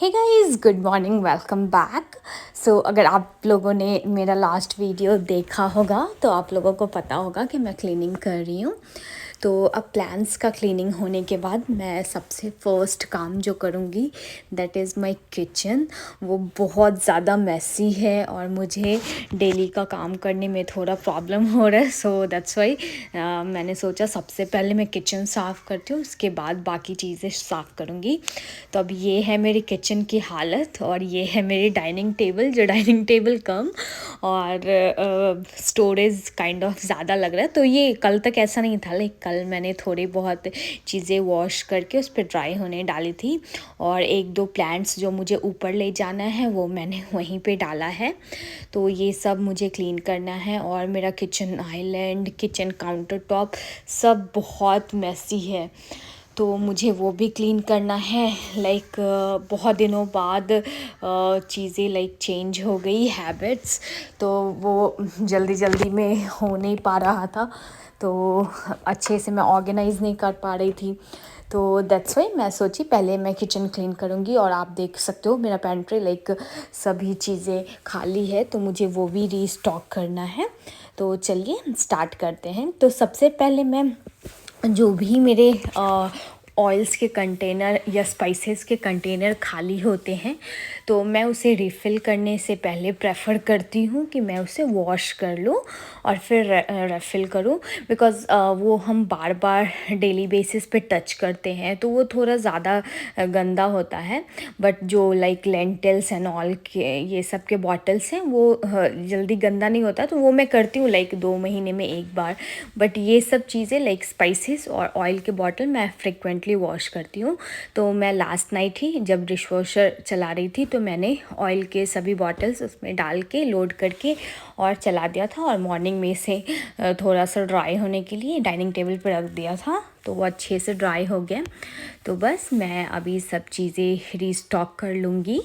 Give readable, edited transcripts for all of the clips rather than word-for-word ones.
हे guys, good morning, welcome back. अगर आप लोगों ने मेरा लास्ट वीडियो देखा होगा तो आप लोगों को पता होगा कि मैं क्लीनिंग कर रही हूँ। तो अब प्लांट्स का क्लीनिंग होने के बाद मैं सबसे फर्स्ट काम जो करूँगी दैट इज़ माय किचन। वो बहुत ज़्यादा मेसी है और मुझे डेली का काम करने में थोड़ा प्रॉब्लम हो रहा है, सो दैट्स वाई मैंने सोचा सबसे पहले मैं किचन साफ़ करती हूँ, उसके बाद बाकी चीज़ें साफ़ करूँगी। तो अब ये है मेरी किचन की हालत और ये है मेरी डाइनिंग टेबल, जो डाइनिंग टेबल कम और स्टोरेज काइंड ऑफ ज़्यादा लग रहा है। तो ये कल तक ऐसा नहीं था, लाइक कल मैंने थोड़ी बहुत चीज़ें वॉश करके उस पर ड्राई होने डाली थी और एक दो प्लांट्स जो मुझे ऊपर ले जाना है वो मैंने वहीं पे डाला है। तो ये सब मुझे क्लीन करना है और मेरा kitchen island, kitchen counter top सब बहुत मेसी है, तो मुझे वो भी क्लीन करना है। लाइक बहुत दिनों बाद चीज़ें लाइक चेंज हो गई हैबिट्स, तो वो जल्दी जल्दी में हो नहीं पा रहा था, तो अच्छे से मैं ऑर्गेनाइज़ नहीं कर पा रही थी। तो दैट्स वाई मैं सोची पहले मैं किचन क्लीन करूँगी। और आप देख सकते हो मेरा पेंट्री लाइक सभी चीज़ें खाली है, तो मुझे वो भी रीस्टॉक करना है। तो चलिए स्टार्ट करते हैं। तो सबसे पहले मैं जो भी मेरे ऑयल्स के कंटेनर या स्पाइसेस के कंटेनर खाली होते हैं तो मैं उसे रिफ़िल करने से पहले प्रेफर करती हूँ कि मैं उसे वॉश कर लूँ और फिर रिफ़िल करूँ, बिकॉज़ वो हम बार बार डेली बेसिस पे टच करते हैं तो वो थोड़ा ज़्यादा गंदा होता है। बट जो लाइक लेंटिल्स एंड ऑल के ये सब के बॉटल्स हैं वो जल्दी गंदा नहीं होता, तो वो मैं करती हूँ लाइक 2 महीने में एक बार। बट ये सब चीज़ें लाइक स्पाइसेस और ऑयल के बॉटल मैं फ्रिक्वेंटली वॉश करती हूँ। तो मैं लास्ट नाइट ही जब डिश वॉशर चला रही थी तो मैंने ऑयल के सभी बॉटल्स उसमें डाल के लोड करके और चला दिया था और मॉर्निंग में से थोड़ा सा ड्राई होने के लिए डाइनिंग टेबल पर रख दिया था, तो वो अच्छे से ड्राई हो गया। तो बस मैं अभी सब चीज़ें रीस्टॉक कर लूँगी।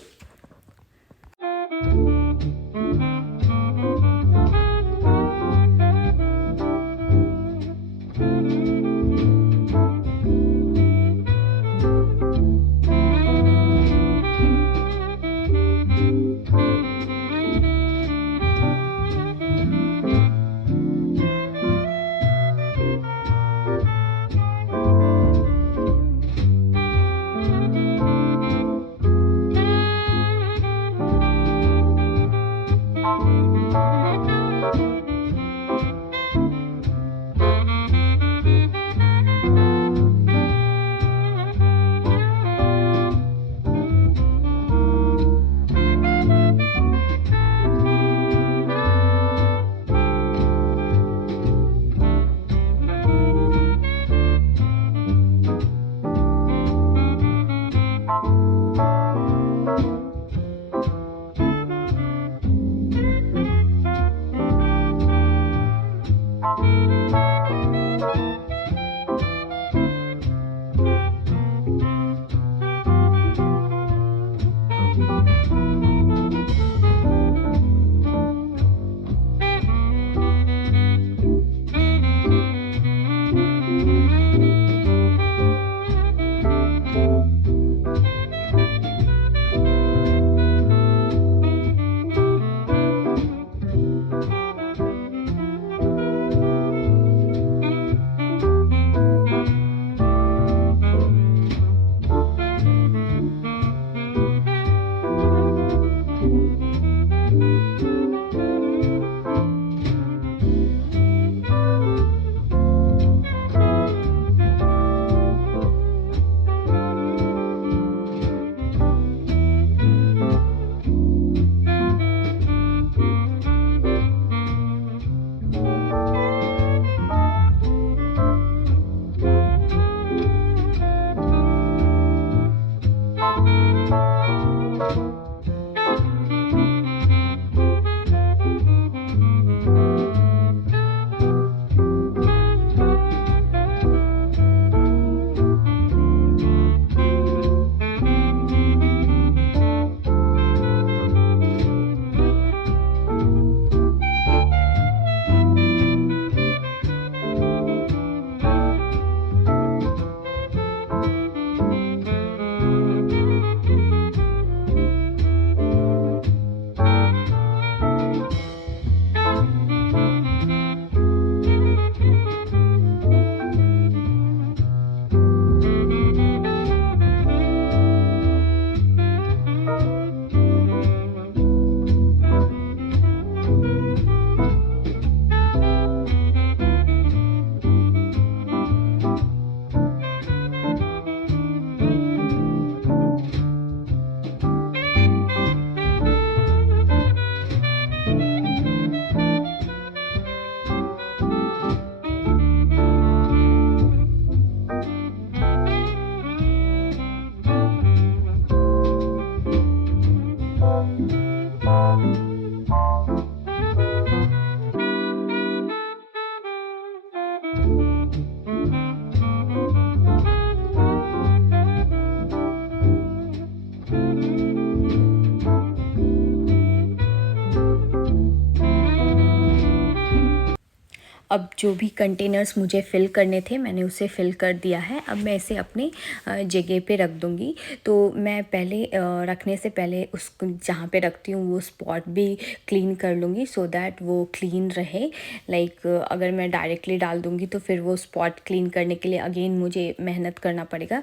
अब जो भी कंटेनर्स मुझे फ़िल करने थे मैंने उसे फ़िल कर दिया है। अब मैं इसे अपने जगह पे रख दूँगी। तो मैं पहले रखने से पहले उसको जहाँ पे रखती हूँ वो स्पॉट भी क्लीन कर लूँगी, सो दैट वो क्लीन रहे। लाइक अगर मैं डायरेक्टली डाल दूँगी तो फिर वो स्पॉट क्लीन करने के लिए अगेन मुझे मेहनत करना पड़ेगा।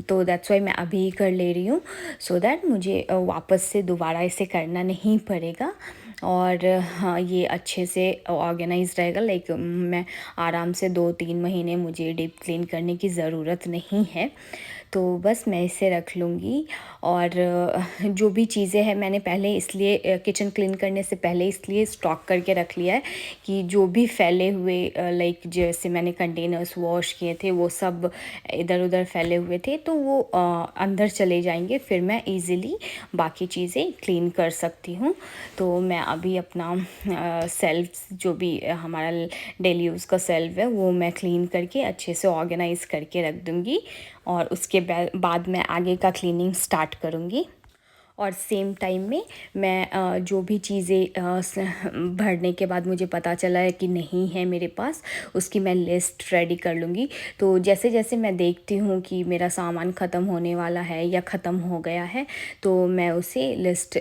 तो दैट्स वाई मैं अभी ही कर ले रही हूँ, सो दैट मुझे वापस से दोबारा इसे करना नहीं पड़ेगा। और हाँ, ये अच्छे से ऑर्गेनाइज रहेगा। लाइक मैं आराम से 2-3 महीने मुझे डीप क्लीन करने की ज़रूरत नहीं है। तो बस मैं इसे रख लूँगी। और जो भी चीज़ें हैं मैंने पहले इसलिए किचन क्लीन करने से पहले इसलिए स्टॉक करके रख लिया है कि जो भी फैले हुए लाइक जैसे मैंने कंटेनर्स वॉश किए थे वो सब इधर उधर फैले हुए थे, तो वो अंदर चले जाएंगे, फिर मैं इजीली बाकी चीज़ें क्लीन कर सकती हूँ। तो मैं अभी अपना सेल्फ जो भी हमारा डेली यूज़ का सेल्फ है वो मैं क्लीन करके अच्छे से ऑर्गेनाइज़ करके रख दूँगी, और उसके बाद मैं आगे का क्लीनिंग स्टार्ट करूँगी। और सेम टाइम में मैं जो भी चीज़ें भरने के बाद मुझे पता चला है कि नहीं है मेरे पास, उसकी मैं लिस्ट रेडी कर लूँगी। तो जैसे जैसे मैं देखती हूँ कि मेरा सामान ख़त्म होने वाला है या ख़त्म हो गया है, तो मैं उसे लिस्ट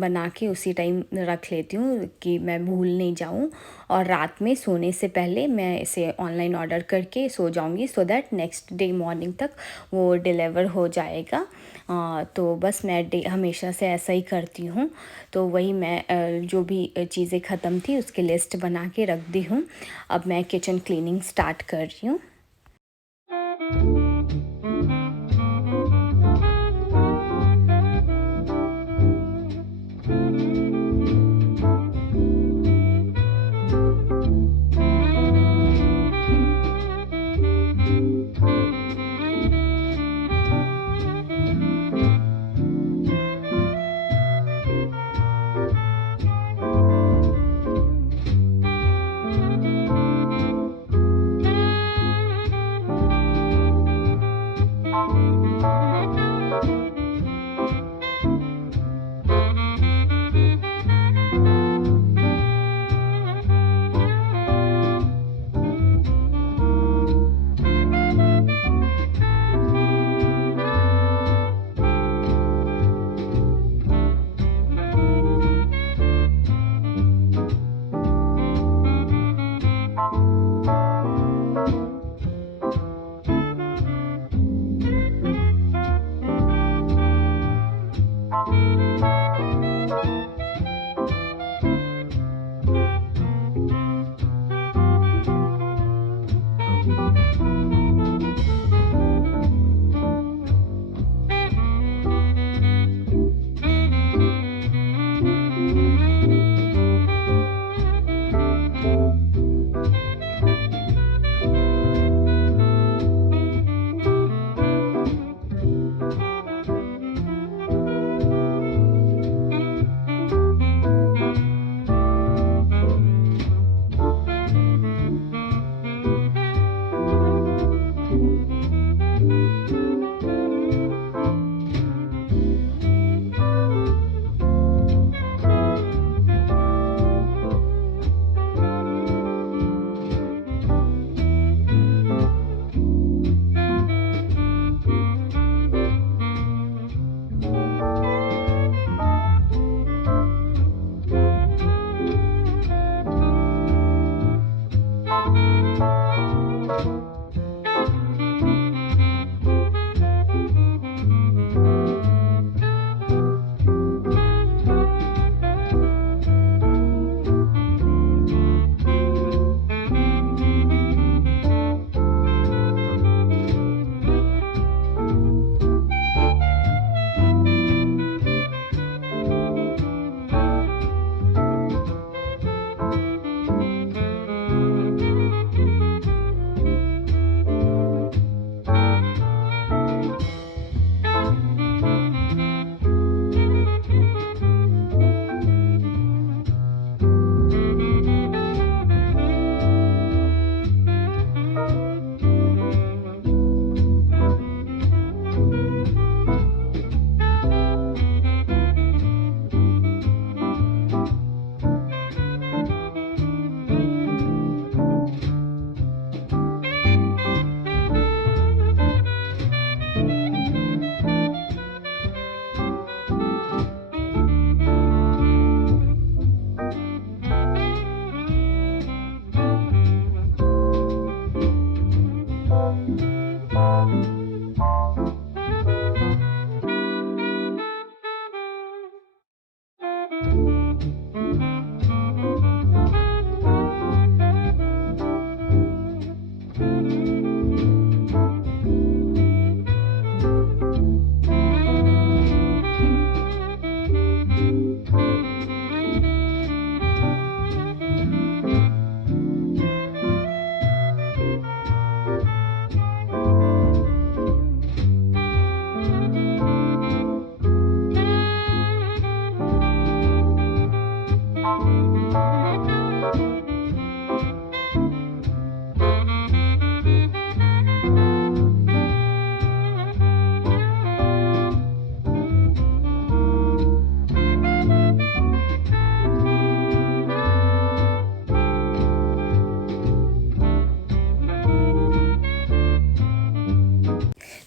बना के उसी टाइम रख लेती हूँ कि मैं भूल नहीं जाऊँ। और रात में सोने से पहले मैं इसे ऑनलाइन ऑर्डर करके सो जाऊँगी, so that next day morning तक वो डिलीवर हो जाएगा। तो बस मैं हमेशा से ऐसा ही करती हूँ। तो वही मैं जो भी चीज़ें ख़त्म थी उसकी लिस्ट बना के रख दी हूँ। अब मैं किचन क्लीनिंग स्टार्ट कर रही हूँ।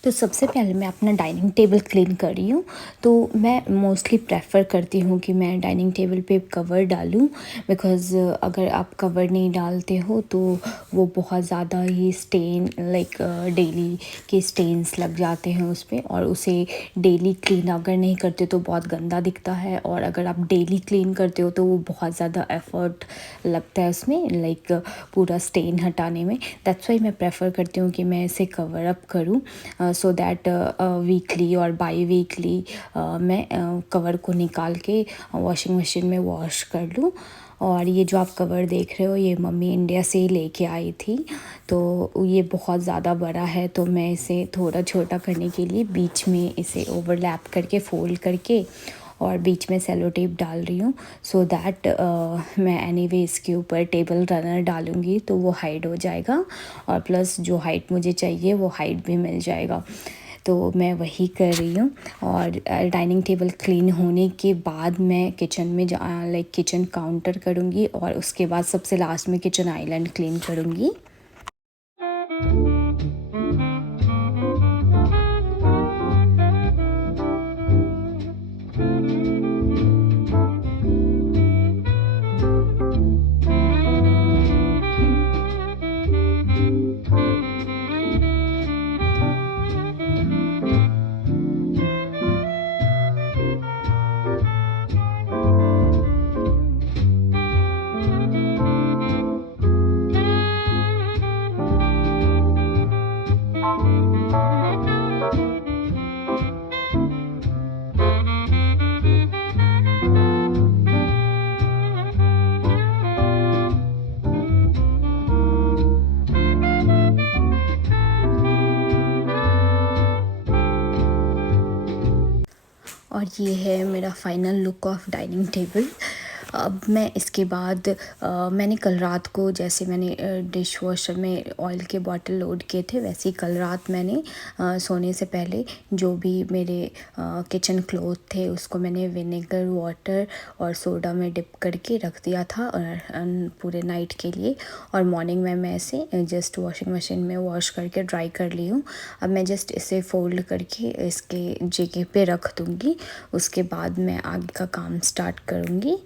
तो सबसे पहले मैं अपना डाइनिंग टेबल क्लीन कर रही हूँ। तो मैं मोस्टली प्रेफर करती हूँ कि मैं डाइनिंग टेबल पे कवर डालूँ, बिकॉज़ अगर आप कवर नहीं डालते हो तो वो बहुत ज़्यादा ही स्टेन लाइक डेली के स्टेन्स लग जाते हैं उस पे, और उसे डेली क्लीन अगर नहीं करते तो बहुत गंदा दिखता है, और अगर आप डेली क्लीन करते हो तो वो बहुत ज़्यादा एफ़र्ट लगता है उसमें, लाइक पूरा स्टेन हटाने में। दैट्स वाई मैं प्रेफर करती हूँ कि मैं इसे कवर अप करूँ, सो दैट वीकली और बाई वीकली मैं कवर को निकाल के वॉशिंग मशीन में वॉश कर लूँ। और ये जो आप कवर देख रहे हो ये मम्मी इंडिया से ही लेके आई थी, तो ये बहुत ज़्यादा बड़ा है, तो मैं इसे थोड़ा छोटा करने के लिए बीच में इसे ओवरलैप करके फ़ोल्ड करके और बीच में सेलो टेप डाल रही हूँ, सो दैट मैं एनीवे इसके ऊपर टेबल रनर डालूँगी तो वो हाइड हो जाएगा, और प्लस जो हाइट मुझे चाहिए वो हाइट भी मिल जाएगा। तो मैं वही कर रही हूँ। और डाइनिंग टेबल क्लीन होने के बाद मैं किचन में लाइक किचन काउंटर करूँगी, और उसके बाद सबसे लास्ट में किचन आइलैंड क्लीन करूँगी। और ये है मेरा final look of dining table. अब मैं इसके बाद मैंने कल रात को, जैसे मैंने डिश वॉशर में ऑयल के बॉटल लोड किए थे, वैसे ही कल रात मैंने सोने से पहले जो भी मेरे किचन क्लॉथ थे उसको मैंने विनेगर वाटर और सोडा में डिप करके रख दिया था और पूरे नाइट के लिए, और मॉर्निंग में मैं इसे जस्ट वॉशिंग मशीन में वॉश करके ड्राई कर ली हूँ। अब मैं जस्ट इसे फ़ोल्ड करके इसके जगह पे रख दूँगी, उसके बाद मैं आगे का काम स्टार्ट करूँगी।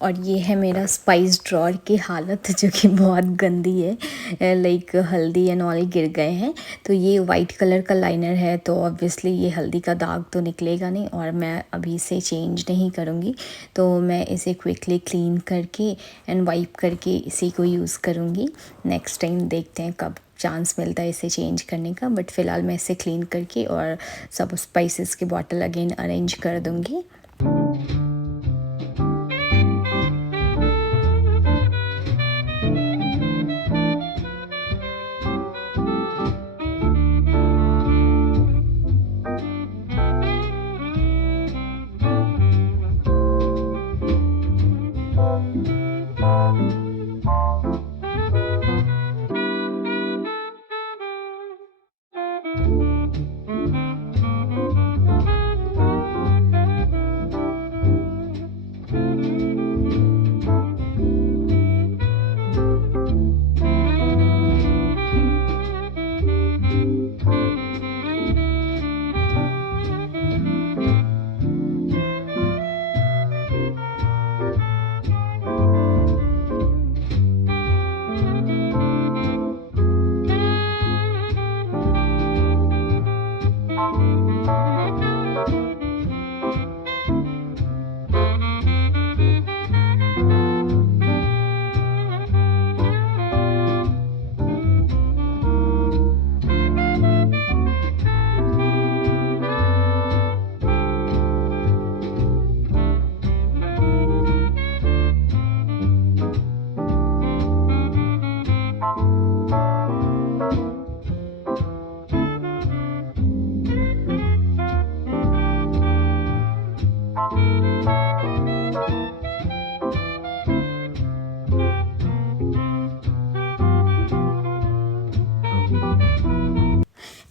और ये है मेरा स्पाइस ड्रॉर की हालत, जो कि बहुत गंदी है, लाइक हल्दी एंड ऑल गिर गए हैं। तो ये वाइट कलर का लाइनर है, तो ऑब्वियसली ये हल्दी का दाग तो निकलेगा नहीं, और मैं अभी इसे चेंज नहीं करूँगी। तो मैं इसे क्विकली क्लीन करके एंड वाइप करके इसी को यूज़ करूँगी। नेक्स्ट टाइम देखते हैं कब चांस मिलता है इसे चेंज करने का, बट फ़िलहाल मैं इसे क्लीन करके और सब स्पाइसेस की बॉटल अगेन अरेंज कर दूँगी।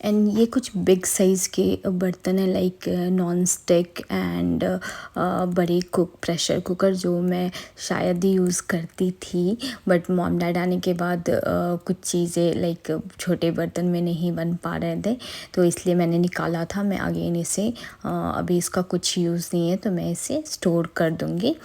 एंड ये कुछ बिग साइज़ के बर्तन है, लाइक नॉन स्टिक एंड बड़े प्रेशर कुकर जो मैं शायद ही यूज़ करती थी, बट मॉम डैड आने के बाद कुछ चीज़ें लाइक छोटे बर्तन में नहीं बन पा रहे थे, तो इसलिए मैंने निकाला था। मैं अगेन इसे अभी इसका कुछ यूज़ नहीं है तो मैं इसे स्टोर कर दूँगी।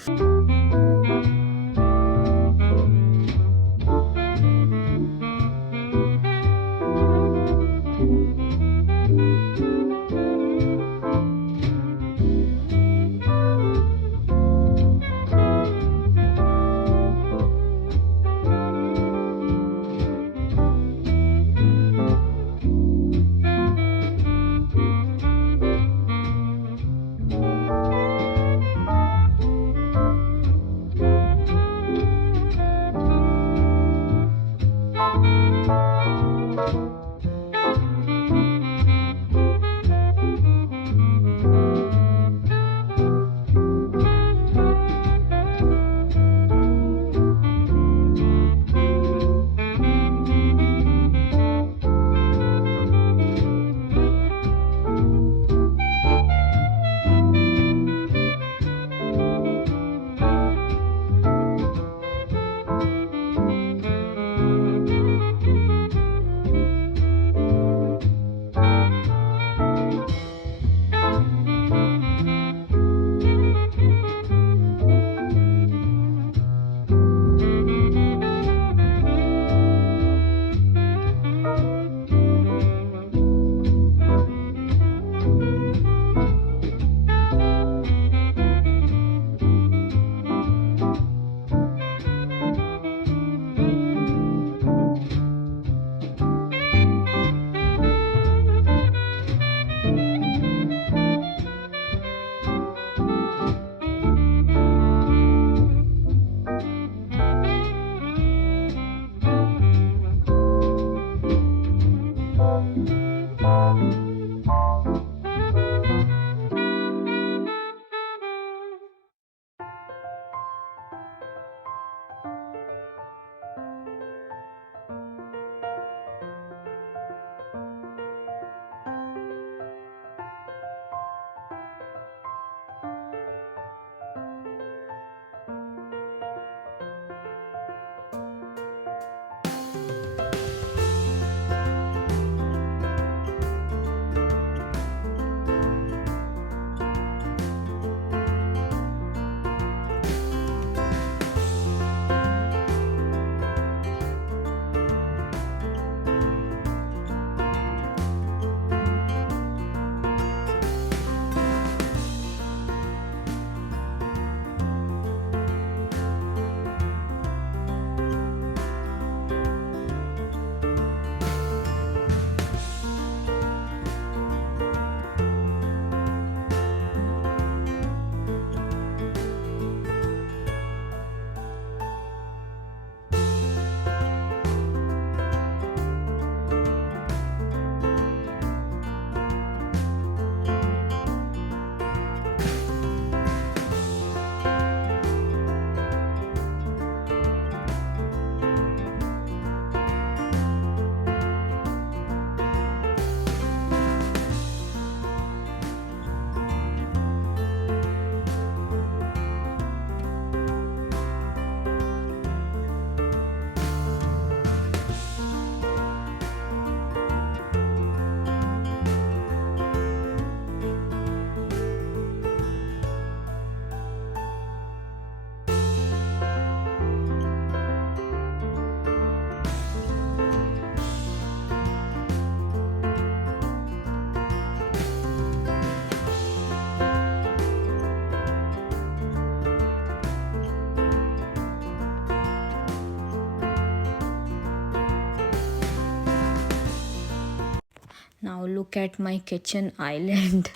Now look at my kitchen island.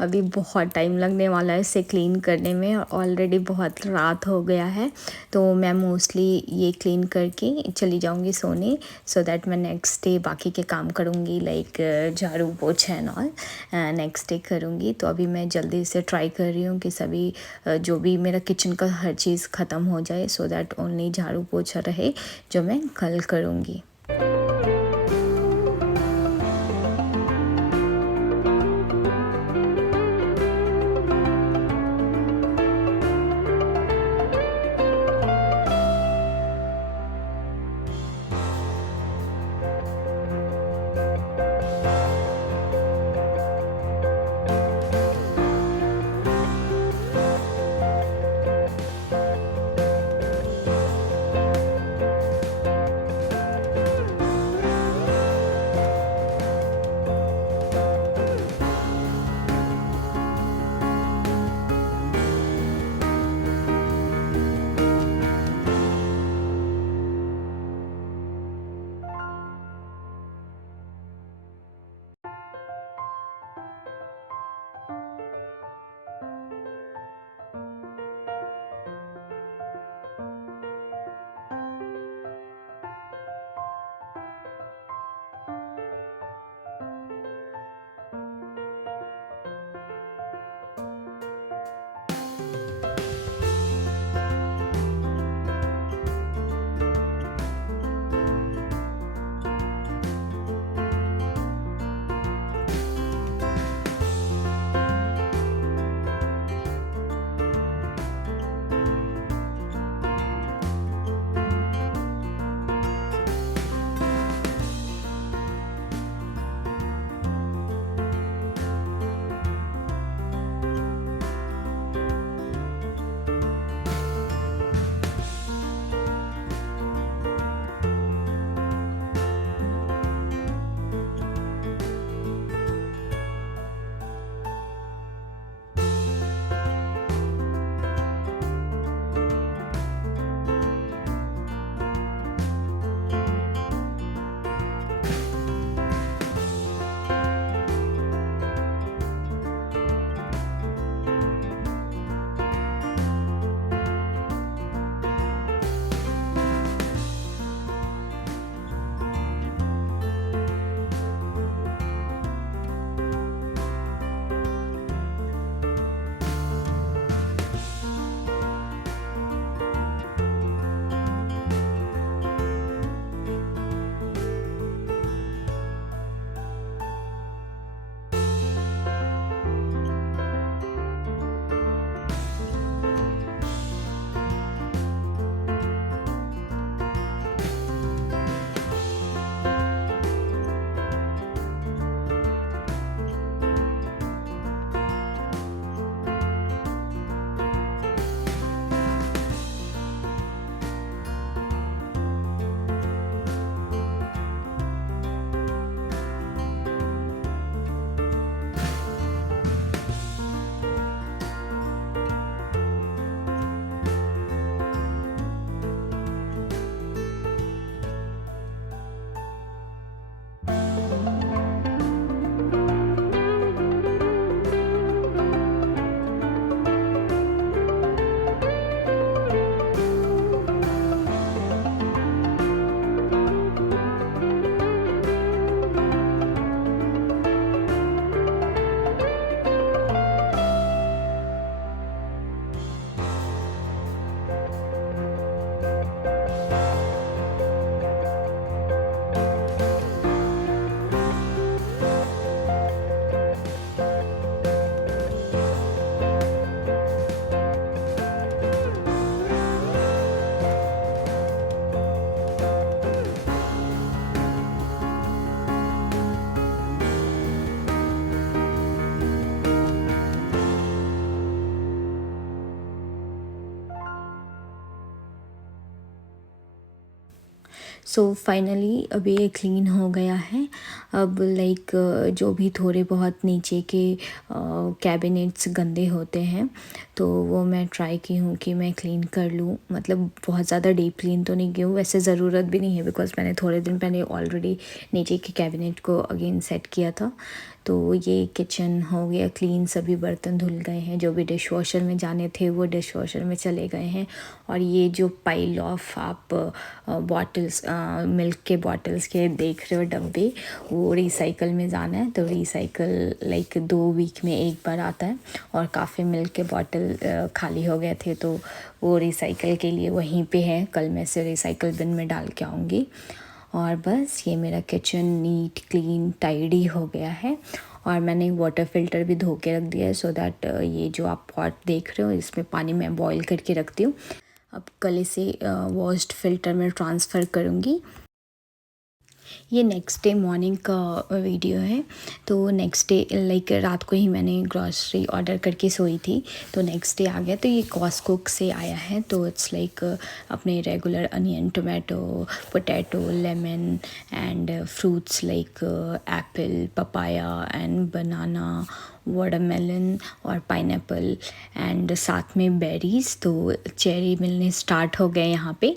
अभी बहुत टाइम लगने वाला है इसे क्लीन करने में, ऑलरेडी बहुत रात हो गया है, तो मैं मोस्टली ये क्लीन करके चली जाऊँगी सोने, सो दैट मैं नेक्स्ट डे बाकी के काम करूँगी, लाइक झाड़ू पोछा एंड ऑल नेक्स्ट डे करूँगी। तो अभी मैं जल्दी से ट्राई कर रही हूँ कि सभी जो भी मेरा किचन का हर चीज़ ख़त्म हो जाए, सो दैट ओनली झाड़ू पोछा रहे जो मैं कल करूँगी। सो फाइनली अब ये क्लीन हो गया है। अब लाइक जो भी थोड़े बहुत नीचे के कैबिनेट्स गंदे होते हैं तो वो मैं ट्राई की हूँ कि मैं क्लीन कर लूँ। मतलब बहुत ज़्यादा डीप क्लीन तो नहीं की हूँ, वैसे ज़रूरत भी नहीं है बिकॉज़ मैंने थोड़े दिन पहले ऑलरेडी नीचे के कैबिनेट को अगेन सेट किया था। तो ये किचन हो गया क्लीन, सभी बर्तन धुल गए हैं, जो भी डिश वॉशर में जाने थे वो डिश वॉशर में चले गए हैं। और ये जो पाइल ऑफ आप बॉटल्स मिल्क के बॉटल्स के देख रहे हो डब्बे, वो रिसाइकल में जाना है। तो रिसाइकल लाइक 2 वीक में एक बार आता है और काफ़ी मिल्क के बॉटल खाली हो गए थे तो वो रिसाइकल के लिए वहीं पे है। कल मैं से रिसाइकल बिन में डाल के आऊँगी। और बस ये मेरा किचन नीट क्लीन टाइडी हो गया है। और मैंने वाटर फ़िल्टर भी धो के रख दिया है सो दैट ये जो आप पॉट देख रहे हो इसमें पानी मैं बॉईल करके रखती हूँ। अब कल इसे वॉश्ड फ़िल्टर में ट्रांसफ़र करूँगी। ये नेक्स्ट डे मॉर्निंग का वीडियो है। तो नेक्स्ट डे लाइक रात को ही मैंने ग्रॉसरी ऑर्डर करके सोई थी तो नेक्स्ट डे आ गया। तो ये कॉस्को से आया है। तो इट्स लाइक अपने regular onion, tomato, potato, lemon and fruits like Apple, papaya and banana, watermelon और पाइनएप्पल एंड साथ में बेरीज़। तो चेरी मिलने स्टार्ट हो गए यहाँ पे।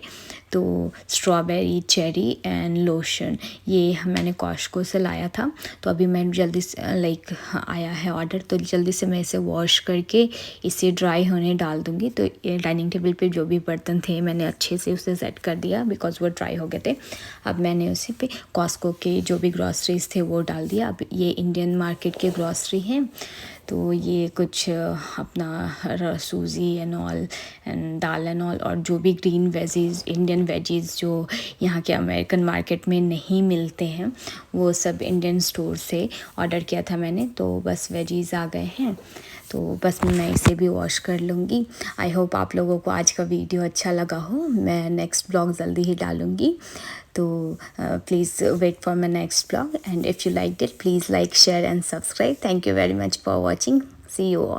तो स्ट्रॉबेरी, चेरी एंड लोशन ये मैंने कॉस्को से लाया था। तो अभी मैं जल्दी से लाइक आया है ऑर्डर तो जल्दी से मैं इसे वॉश करके इसे ड्राई होने डाल दूँगी। तो ये डाइनिंग टेबल पे जो भी बर्तन थे मैंने अच्छे से उसे सेट कर दिया बिकॉज़ वो ड्राई हो गए थे। अब मैंने उसी पे कॉस्को के जो भी ग्रॉसरीज़ थे वो डाल दिया। अब ये इंडियन मार्केट के ग्रॉसरी हैं। तो ये कुछ अपना सूजी and all and dal and all और जो भी ग्रीन वेजीज़, इंडियन वेजीज़ जो यहाँ के अमेरिकन मार्केट में नहीं मिलते हैं वो सब इंडियन स्टोर से ऑर्डर किया था मैंने। तो बस वेजीज़ आ गए हैं तो बस मैं इसे भी वॉश कर लूँगी। आई होप आप लोगों को आज का वीडियो अच्छा लगा हो। मैं नेक्स्ट ब्लॉग जल्दी ही डालूँगी। तो please wait for my next blog and if you like it please like, share and subscribe. Thank you very much for watching. See you all.